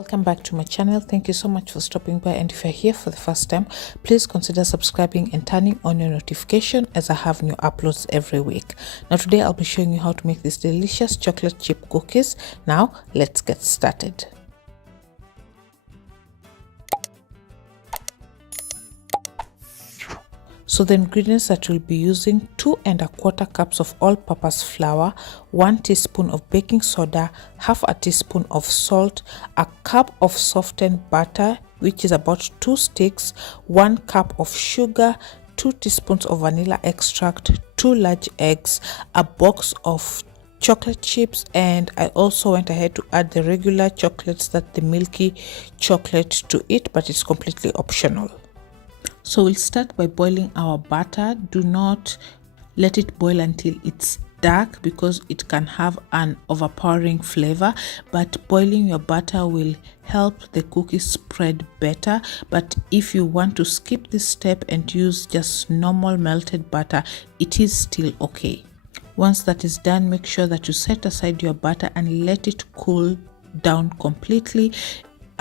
Welcome back to my channel. Thank you so much for stopping by, and if you're here for the first time, please consider subscribing and turning on your notification as I have new uploads every week. Now today I'll be showing you how to make these delicious chocolate chip cookies. Now let's get started. So the ingredients that we'll be using: 2 1/4 cups of all-purpose flour, 1 teaspoon of baking soda, half a teaspoon of salt, a cup of softened butter, which is about 2 sticks, 1 cup of sugar, 2 teaspoons of vanilla extract, 2 large eggs, a box of chocolate chips, and I also went ahead to add the regular chocolates, that the milky chocolate, to it, but it's completely optional. So we'll start by boiling our butter. Do not let it boil until it's dark because it can have an overpowering flavor, but boiling your butter will help the cookies spread better. But if you want to skip this step and use just normal melted butter, it is still okay. Once that is done, make sure that you set aside your butter and let it cool down completely.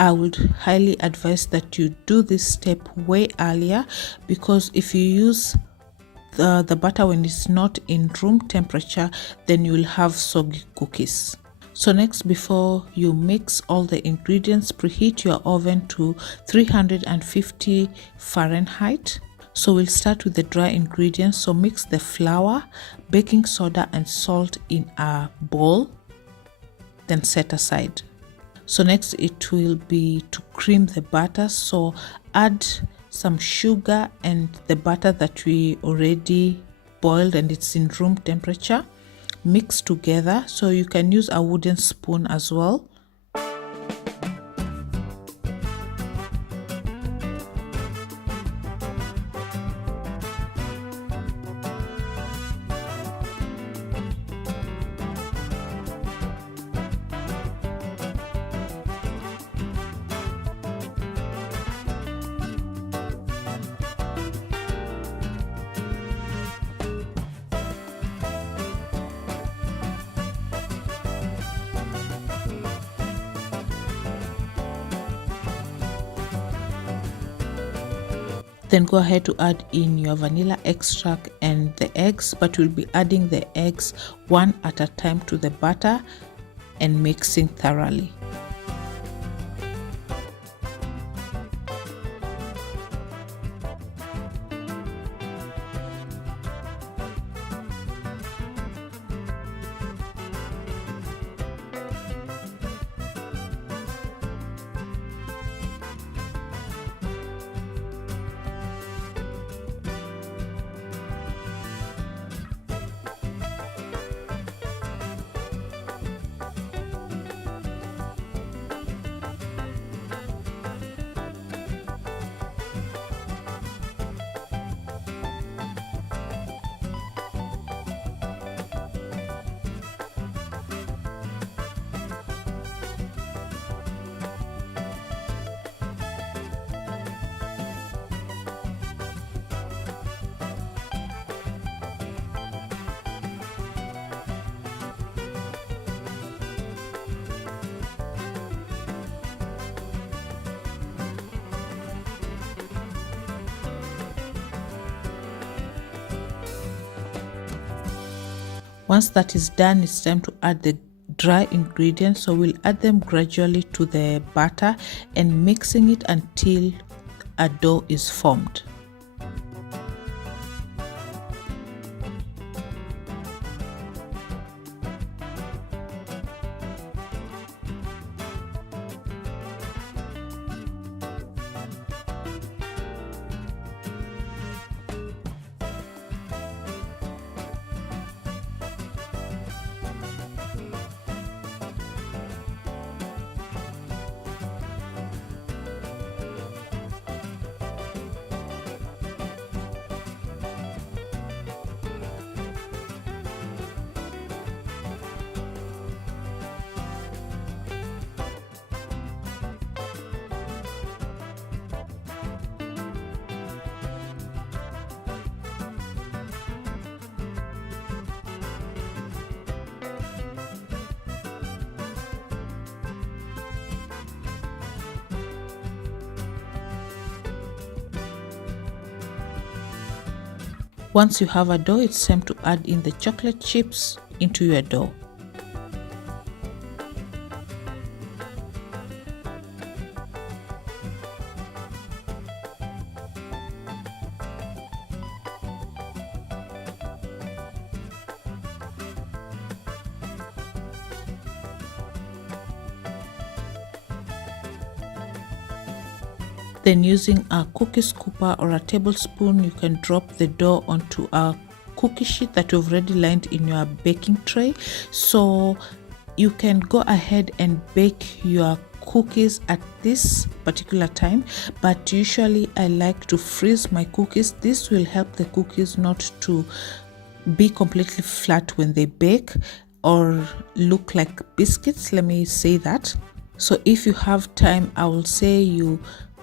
I would highly advise that you do this step way earlier, because if you use the butter when it's not in room temperature, then you will have soggy cookies. So next, before you mix all the ingredients, preheat your oven to 350 Fahrenheit. So we'll start with the dry ingredients. So mix the flour, baking soda and salt in a bowl, then set aside. So next it will be to cream the butter. So add some sugar and the butter that we already boiled and it's in room temperature. Mix together. So you can use a wooden spoon as well. Then go ahead to add in your vanilla extract and the eggs, but we'll be adding the eggs one at a time to the butter and mixing thoroughly. Once that is done, it's time to add the dry ingredients. So we'll add them gradually to the batter and mixing it until a dough is formed. Once you have a dough, it's time to add in the chocolate chips into your dough. Then using a cookie scooper or a tablespoon, you can drop the dough onto a cookie sheet that you've already lined in your baking tray. So you can go ahead and bake your cookies at this particular time, but usually I like to freeze my cookies. This will help the cookies not to be completely flat when they bake or look like biscuits, let me say that. So if you have time, I will say you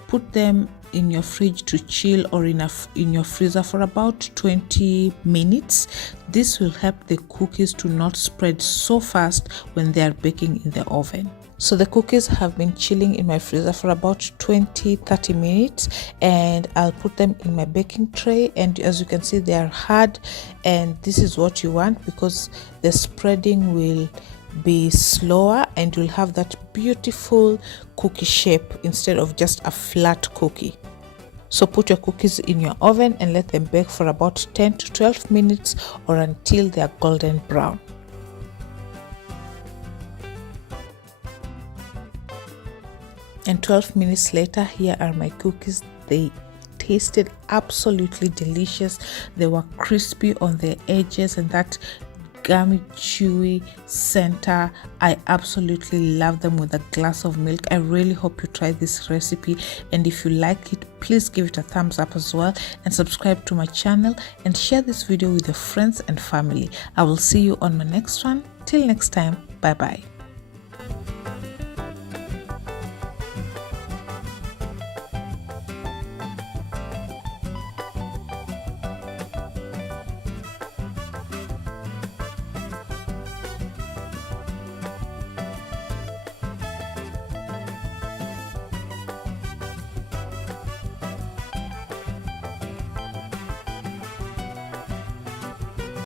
put them in your fridge to chill or in your freezer for about 20 minutes. This will help the cookies to not spread so fast when they are baking in the oven. So the cookies have been chilling in my freezer for about 20-30 minutes, and I'll put them in my baking tray. And as you can see, they are hard, and this is what you want because the spreading will be slower and you'll have that beautiful cookie shape instead of just a flat cookie. So put your cookies in your oven and let them bake for about 10 to 12 minutes or until they are golden brown. And 12 minutes later, here are my cookies. They tasted absolutely delicious. They were crispy on the edges and that gummy chewy center. I absolutely love them with a glass of milk. I really hope you try this recipe, and if you like it, please give it a thumbs up as well, and subscribe to my channel and share this video with your friends and family. I will see you on my next one. Till next time, bye bye.